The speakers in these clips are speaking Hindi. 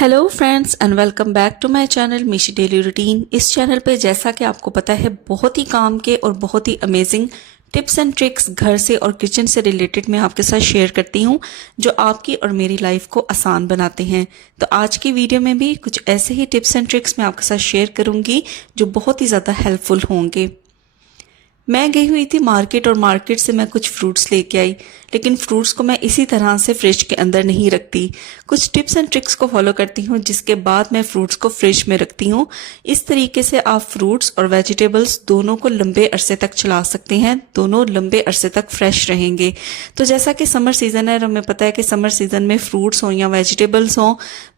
Hello friends and welcome back to my channel Mishi daily routine. इस चैनल पे जैसा कि आपको पता है बहुत ही काम के और बहुत ही अमेजिंग टिप्स एंड ट्रिक्स घर से और किचन से रिलेटेड मैं आपके साथ शेयर करती हूँ जो आपकी और मेरी लाइफ को आसान बनाते हैं। तो आज की वीडियो में भी कुछ ऐसे ही टिप्स एंड ट्रिक्स मैं आपके साथ शेयर करूँगी जो बहुत ही ज़्यादा हेल्पफुल होंगे। मैं गई हुई थी मार्केट और मार्केट से मैं कुछ फ्रूट्स लेके आई, लेकिन फ्रूट्स को मैं इसी तरह से फ्रिज के अंदर नहीं रखती। कुछ टिप्स एंड ट्रिक्स को फॉलो करती हूँ जिसके बाद मैं फ्रूट्स को फ्रिज में रखती हूँ। इस तरीके से आप फ्रूट्स और वेजिटेबल्स दोनों को लंबे अरसे तक चला सकते हैं, दोनों लंबे अरसे तक फ्रेश रहेंगे। तो जैसा कि समर सीजन है और हमें पता है कि समर सीजन में फ्रूट्स हों या वेजिटेबल्स हों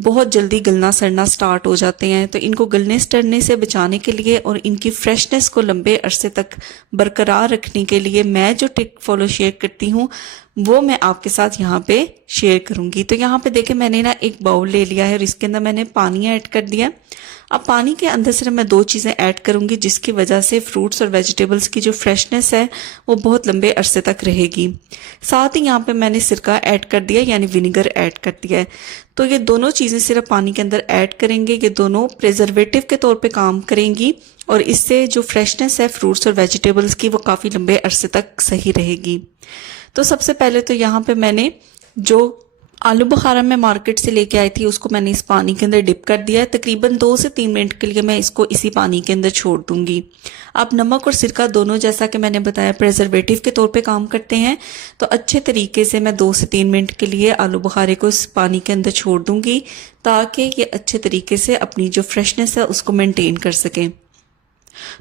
बहुत जल्दी गलना सड़ना स्टार्ट हो जाते हैं। तो इनको गलने सड़ने से बचाने के लिए और इनकी फ्रेशनेस को लंबे अरसे तक बरकरार रखने के लिए मैं जो टिप फॉलो शेयर करती हूँ वो मैं आपके साथ यहाँ पे शेयर करूंगी। तो यहाँ पे देखें मैंने ना एक बाउल ले लिया है और इसके अंदर मैंने पानी ऐड कर दिया। अब पानी के अंदर सिर्फ मैं दो चीज़ें ऐड करूंगी जिसकी वजह से फ्रूट्स और वेजिटेबल्स की जो फ्रेशनेस है वो बहुत लंबे अरसे तक रहेगी। साथ ही यहाँ पे मैंने सिरका ऐड कर दिया यानी विनेगर ऐड कर दिया है। तो ये दोनों चीज़ें सिर्फ पानी के अंदर ऐड करेंगे, ये दोनों प्रिजर्वेटिव के तौर पे काम करेंगी और इससे जो फ्रेशनेस है फ्रूट्स और वेजिटेबल्स की वो काफ़ी लंबे अरसे तक सही रहेगी। तो सबसे पहले तो यहाँ पे मैंने जो आलू बुखारा मैं मार्केट से लेके आई थी उसको मैंने इस पानी के अंदर डिप कर दिया है। तकरीबन 2 से 3 मिनट के लिए मैं इसको इसी पानी के अंदर छोड़ दूंगी। अब नमक और सिरका दोनों जैसा कि मैंने बताया प्रिजर्वेटिव के तौर पे काम करते हैं। तो अच्छे तरीके से मैं 2 से 3 मिनट के लिए आलू बुखारे को इस पानी के अंदर छोड़ दूंगी ताकि ये अच्छे तरीके से अपनी जो फ्रेशनेस है उसको मेंटेन कर सकें।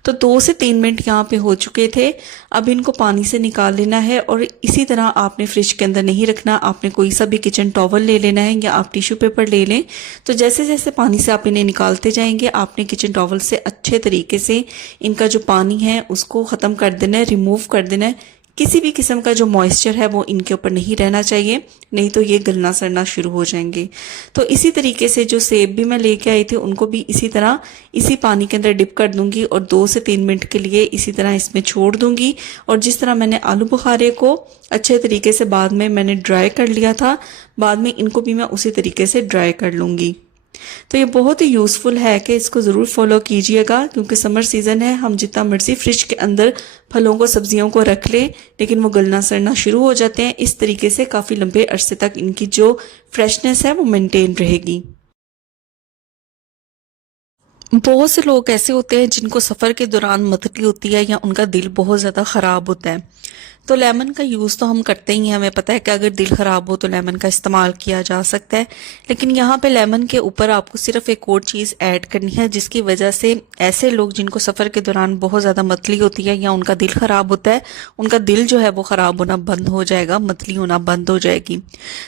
तो 2 से 3 मिनट यहाँ पे हो चुके थे। अब इनको पानी से निकाल लेना है और इसी तरह आपने फ्रिज के अंदर नहीं रखना, आपने कोई सा भी किचन टॉवल ले लेना है या आप टिश्यू पेपर ले लें। तो जैसे जैसे पानी से आप इन्हें निकालते जाएंगे आपने किचन टॉवल से अच्छे तरीके से इनका जो पानी है उसको ख़त्म कर देना है, रिमूव कर देना है। किसी भी किस्म का जो मॉइस्चर है वो इनके ऊपर नहीं रहना चाहिए, नहीं तो ये गलना सड़ना शुरू हो जाएंगे। तो इसी तरीके से जो सेब भी मैं लेके आई थी उनको भी इसी तरह इसी पानी के अंदर डिप कर दूंगी और 2 से 3 मिनट के लिए इसी तरह इसमें छोड़ दूंगी। और जिस तरह मैंने आलू बुखारे को अच्छे तरीके से बाद में मैंने ड्राई कर लिया था, बाद में इनको भी मैं उसी तरीके से ड्राई कर लूंगी। तो ये बहुत ही यूज़फुल है कि इसको ज़रूर फॉलो कीजिएगा क्योंकि समर सीज़न है। हम जितना मर्जी फ्रिज के अंदर फलों को सब्जियों को रख लें लेकिन वो गलना सड़ना शुरू हो जाते हैं। इस तरीके से काफ़ी लंबे अरसे तक इनकी जो फ्रेशनेस है वो मेंटेन रहेगी। बहुत से लोग ऐसे होते हैं जिनको सफ़र के दौरान मतली होती है या उनका दिल बहुत ज़्यादा ख़राब होता है। तो लेमन का यूज़ तो हम करते ही हैं, हमें पता है कि अगर दिल ख़राब हो तो लेमन का इस्तेमाल किया जा सकता है। लेकिन यहाँ पे लेमन के ऊपर आपको सिर्फ एक और चीज़ ऐड करनी है जिसकी वजह से ऐसे लोग जिनको सफ़र के दौरान बहुत ज़्यादा मतली होती है या उनका दिल ख़राब होता है, उनका दिल जो है वो ख़राब होना बंद हो जाएगा, मतली होना बंद हो जाएगी।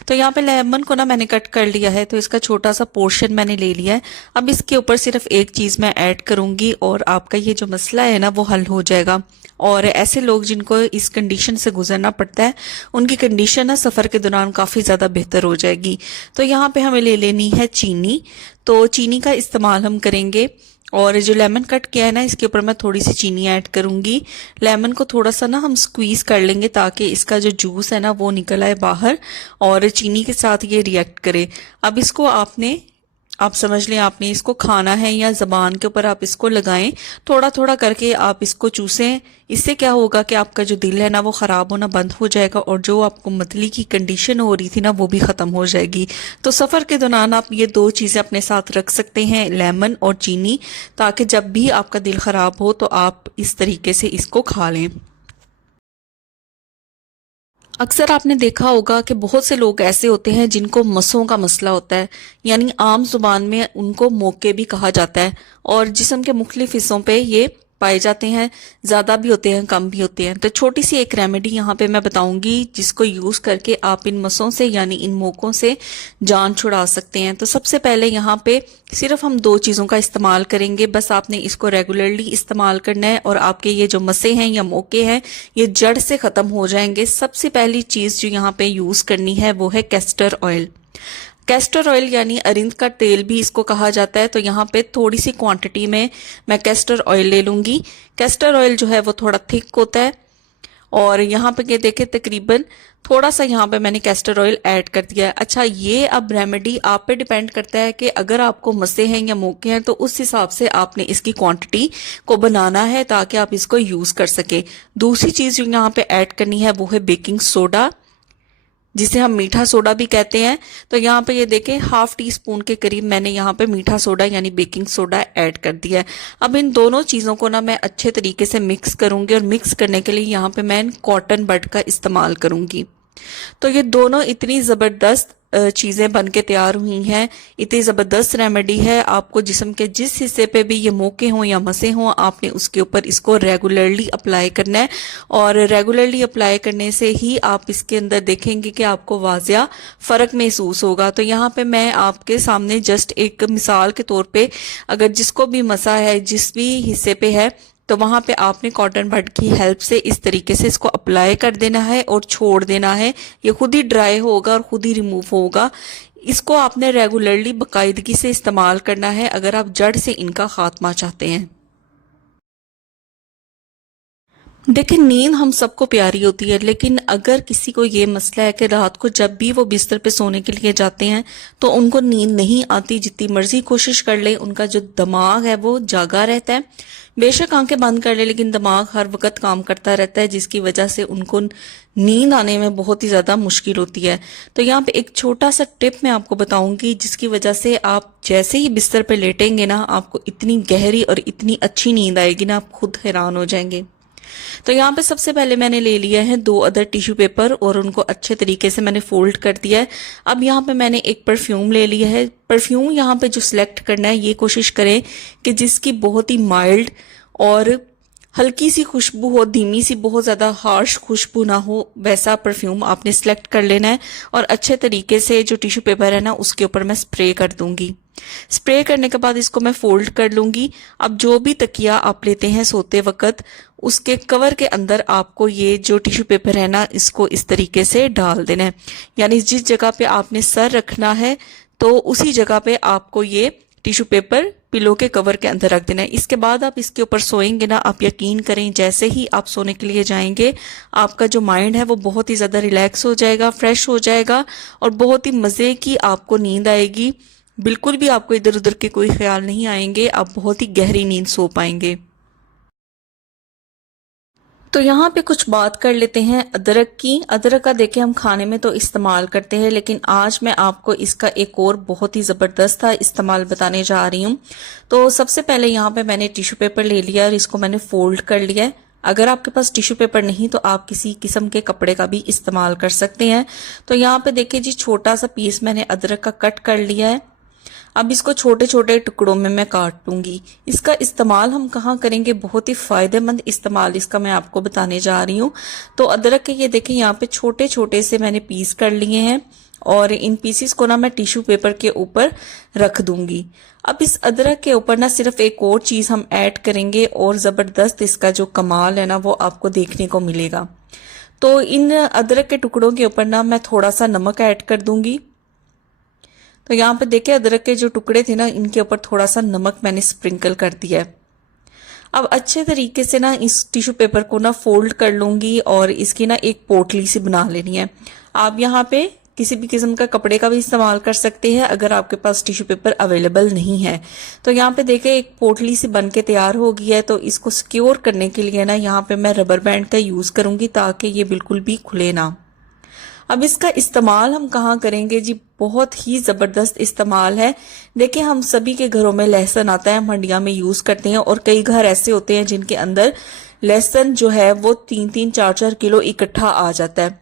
तो यहाँ पे लेमन को ना मैंने कट कर लिया है, तो इसका छोटा सा पोर्शन मैंने ले लिया है। अब इसके ऊपर सिर्फ एक चीज़ मैं ऐड करूँगी और आपका ये जो मसला है ना वो हल हो जाएगा। और ऐसे लोग जिनको इस कंडीशन से गुजरना पड़ता है उनकी कंडीशन ना सफ़र के दौरान काफ़ी ज़्यादा बेहतर हो जाएगी। तो यहाँ पे हमें ले लेनी है चीनी। तो चीनी का इस्तेमाल हम करेंगे और जो लेमन कट किया है ना इसके ऊपर मैं थोड़ी सी चीनी ऐड करूँगी। लेमन को थोड़ा सा ना हम स्क्वीज़ कर लेंगे ताकि इसका जो जूस है ना वो निकल आए बाहर और चीनी के साथ ये रिएक्ट करे। अब इसको आप समझ लें आपने इसको खाना है या ज़बान के ऊपर आप इसको लगाएं, थोड़ा थोड़ा करके आप इसको चूसें। इससे क्या होगा कि आपका जो दिल है ना वो ख़राब होना बंद हो जाएगा और जो आपको मतली की कंडीशन हो रही थी ना वो भी ख़त्म हो जाएगी। तो सफ़र के दौरान आप ये 2 चीज़ें अपने साथ रख सकते हैं, लेमन और चीनी, ताकि जब भी आपका दिल ख़राब हो तो आप इस तरीके से इसको खा लें। अक्सर आपने देखा होगा कि बहुत से लोग ऐसे होते हैं जिनको मसों का मसला होता है, यानी आम जुबान में उनको मोके भी कहा जाता है और जिस्म के मुख्तलिफ हिस्सों पे ये पाए जाते हैं, ज़्यादा भी होते हैं कम भी होते हैं। तो छोटी सी एक रेमेडी यहाँ पे मैं बताऊंगी जिसको यूज़ करके आप इन मसों से यानी इन मोकों से जान छुड़ा सकते हैं। तो सबसे पहले यहाँ पे सिर्फ हम 2 चीज़ों का इस्तेमाल करेंगे, बस आपने इसको रेगुलरली इस्तेमाल करना है और आपके ये जो मसे हैं या मोके हैं ये जड़ से ख़त्म हो जाएंगे। सबसे पहली चीज़ जो यहाँ पे यूज़ करनी है वो है कैस्टर ऑयल। कैस्टर ऑयल यानी अरिंद का तेल भी इसको कहा जाता है। तो यहाँ पे थोड़ी सी क्वांटिटी में मैं कैस्टर ऑयल ले लूँगी। कैस्टर ऑयल जो है वो थोड़ा थिक होता है और यहाँ पे ये देखें तकरीबन थोड़ा सा यहाँ पे मैंने कैस्टर ऑयल ऐड कर दिया है। अच्छा, ये अब रेमेडी आप पे डिपेंड करता है कि अगर आपको मसे हैं या मोके हैं तो उस हिसाब से आपने इसकी क्वांटिटी को बनाना है ताकि आप इसको यूज कर सके। दूसरी चीज जो यहाँ पे ऐड करनी है वो है बेकिंग सोडा, जिसे हम मीठा सोडा भी कहते हैं। तो यहाँ पे ये देखें हाफ टी स्पून के करीब मैंने यहाँ पे मीठा सोडा यानी बेकिंग सोडा ऐड कर दिया है। अब इन दोनों चीज़ों को ना मैं अच्छे तरीके से मिक्स करूंगी और मिक्स करने के लिए यहाँ पे मैं कॉटन बड का इस्तेमाल करूंगी। तो ये दोनों इतनी ज़बरदस्त चीज़ें बन के तैयार हुई हैं, इतनी ज़बरदस्त रेमेडी है। आपको जिस्म के जिस हिस्से पे भी ये मोके हों या मसे हों, आपने उसके ऊपर इसको रेगुलरली अप्लाई करना है और रेगुलरली अप्लाई करने से ही आप इसके अंदर देखेंगे कि आपको वाजिया फ़र्क महसूस होगा। तो यहाँ पे मैं आपके सामने जस्ट एक मिसाल के तौर पे, अगर जिसको भी मसा है जिस भी हिस्से पे है, तो वहां पे आपने कॉटन बड की हेल्प से इस तरीके से इसको अप्लाई कर देना है और छोड़ देना है। ये खुद ही ड्राई होगा और खुद ही रिमूव होगा। इसको आपने रेगुलरली बाकायदगी से इस्तेमाल करना है अगर आप जड़ से इनका खात्मा चाहते हैं। देखिए, नींद हम सबको प्यारी होती है, लेकिन अगर किसी को ये मसला है कि रात को जब भी वो बिस्तर पे सोने के लिए जाते हैं तो उनको नींद नहीं आती, जितनी मर्जी कोशिश कर ले उनका जो दिमाग है वो जागा रहता है। बेशक आंखें बंद कर ले लेकिन दिमाग हर वक्त काम करता रहता है, जिसकी वजह से उनको नींद आने में बहुत ही ज्यादा मुश्किल होती है। तो यहाँ पे एक छोटा सा टिप मैं आपको बताऊंगी, जिसकी वजह से आप जैसे ही बिस्तर पे लेटेंगे ना, आपको इतनी गहरी और इतनी अच्छी नींद आएगी ना, आप खुद हैरान हो जाएंगे। तो यहाँ पे सबसे पहले मैंने ले लिया है 2 अदर टिश्यू पेपर और उनको अच्छे तरीके से मैंने फोल्ड कर दिया है। अब यहाँ पे मैंने एक परफ्यूम ले लिया है। परफ्यूम यहाँ पे जो सिलेक्ट करना है ये कोशिश करें कि जिसकी बहुत ही माइल्ड और हल्की सी खुशबू हो, धीमी सी, बहुत ज्यादा हार्श खुशबू ना हो, वैसा परफ्यूम आपने सिलेक्ट कर लेना है। और अच्छे तरीके से जो टिश्यू पेपर है ना उसके ऊपर मैं स्प्रे कर दूंगी। स्प्रे करने के बाद इसको मैं फोल्ड कर लूंगी। अब जो भी तकिया आप लेते हैं सोते वक्त, उसके कवर के अंदर आपको ये जो टिश्यू पेपर है ना इसको इस तरीके से डाल देना है। यानी जिस जगह पे आपने सर रखना है तो उसी जगह पे आपको ये टिश्यू पेपर पिलो के कवर के अंदर रख देना है। इसके बाद आप इसके ऊपर सोएंगे ना, आप यकीन करें जैसे ही आप सोने के लिए जाएंगे आपका जो माइंड है वो बहुत ही ज्यादा रिलैक्स हो जाएगा, फ्रेश हो जाएगा और बहुत ही मजे की आपको नींद आएगी। बिल्कुल भी आपको इधर उधर के कोई ख्याल नहीं आएंगे, आप बहुत ही गहरी नींद सो पाएंगे। तो यहाँ पे कुछ बात कर लेते हैं अदरक की। अदरक का देखें हम खाने में तो इस्तेमाल करते हैं, लेकिन आज मैं आपको इसका एक और बहुत ही ज़बरदस्त था इस्तेमाल बताने जा रही हूँ। तो सबसे पहले यहाँ पे मैंने टिश्यू पेपर ले लिया और इसको मैंने फोल्ड कर लिया है। अगर आपके पास टिश्यू पेपर नहीं तो आप किसी किस्म के कपड़े का भी इस्तेमाल कर सकते हैं। तो यहाँ पे देखिए जी, छोटा सा पीस मैंने अदरक का कट कर लिया है। अब इसको छोटे छोटे टुकड़ों में मैं काट लूंगी। इसका इस्तेमाल हम कहाँ करेंगे, बहुत ही फायदेमंद इस्तेमाल इसका मैं आपको बताने जा रही हूँ। तो अदरक के ये देखें यहाँ पे छोटे छोटे से मैंने पीस कर लिए हैं और इन पीसीस को ना मैं टिश्यू पेपर के ऊपर रख दूंगी। अब इस अदरक के ऊपर ना सिर्फ एक और चीज हम ऐड करेंगे और जबरदस्त इसका जो कमाल है ना वो आपको देखने को मिलेगा। तो इन अदरक के टुकड़ों के ऊपर ना मैं थोड़ा सा नमक ऐड कर दूंगी। तो यहाँ पे देखिए अदरक के जो टुकड़े थे ना इनके ऊपर थोड़ा सा नमक मैंने स्प्रिंकल कर दिया है। अब अच्छे तरीके से ना इस टिश्यू पेपर को ना फोल्ड कर लूंगी और इसकी ना एक पोटली सी बना लेनी है। आप यहाँ पे किसी भी किस्म का कपड़े का भी इस्तेमाल कर सकते हैं अगर आपके पास टिश्यू पेपर अवेलेबल नहीं है। तो यहाँ पे देखिए एक पोटली सी बन के तैयार हो गई है। तो इसको सिक्योर करने के लिए ना यहाँ पे मैं रबर बैंड का यूज करूंगी ताकि ये बिल्कुल भी खुले ना। अब इसका इस्तेमाल हम कहाँ करेंगे जी, बहुत ही जबरदस्त इस्तेमाल है। देखिए हम सभी के घरों में लहसुन आता है, हम हंडिया में यूज करते हैं और कई घर ऐसे होते हैं जिनके अंदर लहसुन जो है वो 3-3, 4-4 किलो इकट्ठा आ जाता है।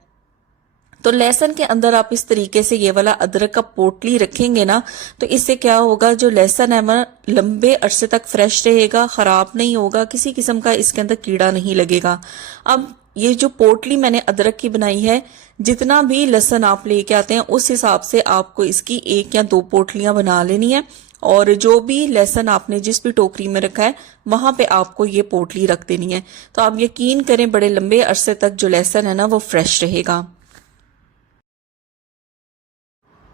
तो लहसुन के अंदर आप इस तरीके से ये वाला अदरक का पोटली रखेंगे ना तो इससे क्या होगा, जो लहसुन है ना लंबे अरसे तक फ्रेश रहेगा, खराब नहीं होगा, किसी किस्म का इसके अंदर कीड़ा नहीं लगेगा। अब ये जो पोटली मैंने अदरक की बनाई है, जितना भी लहसुन आप लेके आते हैं उस हिसाब से आपको इसकी 1 या 2 पोटलियां बना लेनी है और जो भी लहसुन आपने जिस भी टोकरी में रखा है वहां पे आपको ये पोटली रख देनी है। तो आप यकीन करें बड़े लंबे अरसे तक जो लहसुन है ना वो फ्रेश रहेगा।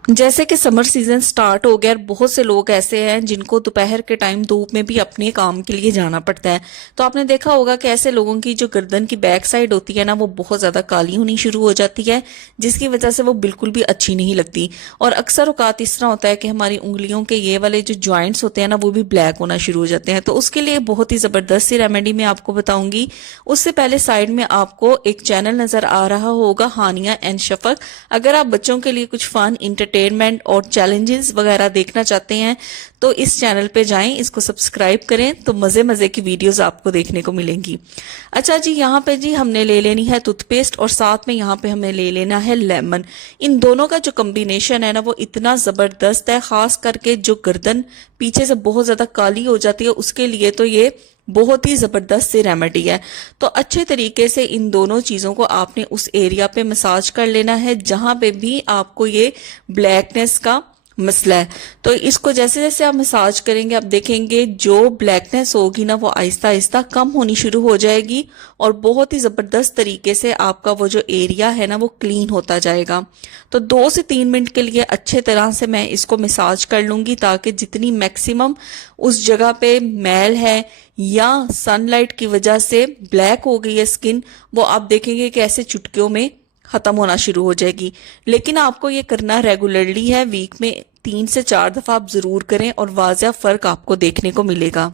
जैसे कि समर सीजन स्टार्ट हो गया और बहुत से लोग ऐसे हैं जिनको दोपहर के टाइम धूप में भी अपने काम के लिए जाना पड़ता है। तो आपने देखा होगा कि ऐसे लोगों की जो गर्दन की बैक साइड होती है ना, वो बहुत ज़्यादा काली होनी शुरू हो जाती है, जिसकी वजह से वो बिल्कुल भी अच्छी नहीं लगती। और अक्सर औकात इस तरह होता है कि हमारी उंगलियों के ये वाले जो जॉइंट्स होते हैं ना, वो भी ब्लैक होना शुरू हो जाते हैं। तो उसके लिए बहुत ही ज़बरदस्त सी रेमेडी मैं आपको बताऊंगी। उससे पहले साइड में आपको एक चैनल नज़र आ रहा होगा, हानिया एंड शफक। अगर आप बच्चों के लिए कुछ फन एंटरटेनमेंट और चैलेंजेस वगैरह देखना चाहते हैं तो इस चैनल पे जाएं, इसको सब्सक्राइब करें, तो मजे मजे की वीडियोस आपको देखने को मिलेंगी। अच्छा जी, यहाँ पे जी हमने ले लेनी है टूथपेस्ट और साथ में यहाँ पे हमें ले लेना है लेमन। इन दोनों का जो कॉम्बिनेशन है ना, वो इतना जबरदस्त है, खास करके जो गर्दन पीछे से बहुत ज्यादा काली हो जाती है उसके लिए तो ये बहुत ही जबरदस्त सी रेमेडी है। तो अच्छे तरीके से इन दोनों चीजों को आपने उस एरिया पे मसाज कर लेना है जहां पे भी आपको ये ब्लैकनेस का मसला है। तो इसको जैसे जैसे आप मसाज करेंगे आप देखेंगे जो ब्लैकनेस होगी ना, वो आहिस्ता आहिस्ता कम होनी शुरू हो जाएगी और बहुत ही जबरदस्त तरीके से आपका वो जो एरिया है ना, वो क्लीन होता जाएगा। तो 2 से 3 मिनट के लिए अच्छे तरह से मैं इसको मसाज कर लूंगी, ताकि जितनी मैक्सिमम उस जगह पे मैल है या सनलाइट की वजह से ब्लैक हो गई है स्किन, वो आप देखेंगे कि ऐसे चुटकियों में खत्म होना शुरू हो जाएगी। लेकिन आपको ये करना रेगुलरली है, वीक में 3 से 4 दफा आप जरूर करें और वाज़ा फर्क आपको देखने को मिलेगा।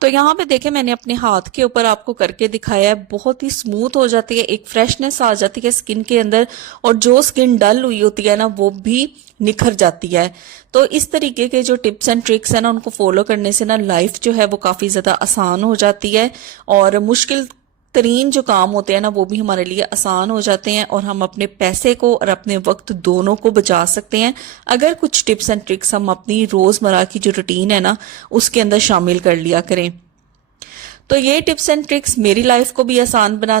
तो यहाँ पे देखें, मैंने अपने हाथ के ऊपर आपको करके दिखाया है, बहुत ही स्मूथ हो जाती है, एक फ्रेशनेस आ जाती है स्किन के अंदर और जो स्किन डल हुई होती है ना, वो भी निखर जाती है। तो इस तरीके के जो टिप्स एंड ट्रिक्स है ना, उनको फॉलो करने से ना लाइफ जो है वो काफी ज्यादा आसान हो जाती है और मुश्किल तरीन जो काम होते हैं ना, वो भी हमारे लिए आसान हो जाते हैं और हम अपने पैसे को और अपने वक्त दोनों को बचा सकते हैं अगर कुछ टिप्स एंड ट्रिक्स हम अपनी रोजमर्रा की जो रूटीन है ना, उसके अंदर शामिल कर लिया करें। तो ये टिप्स एंड ट्रिक्स मेरी लाइफ को भी आसान बना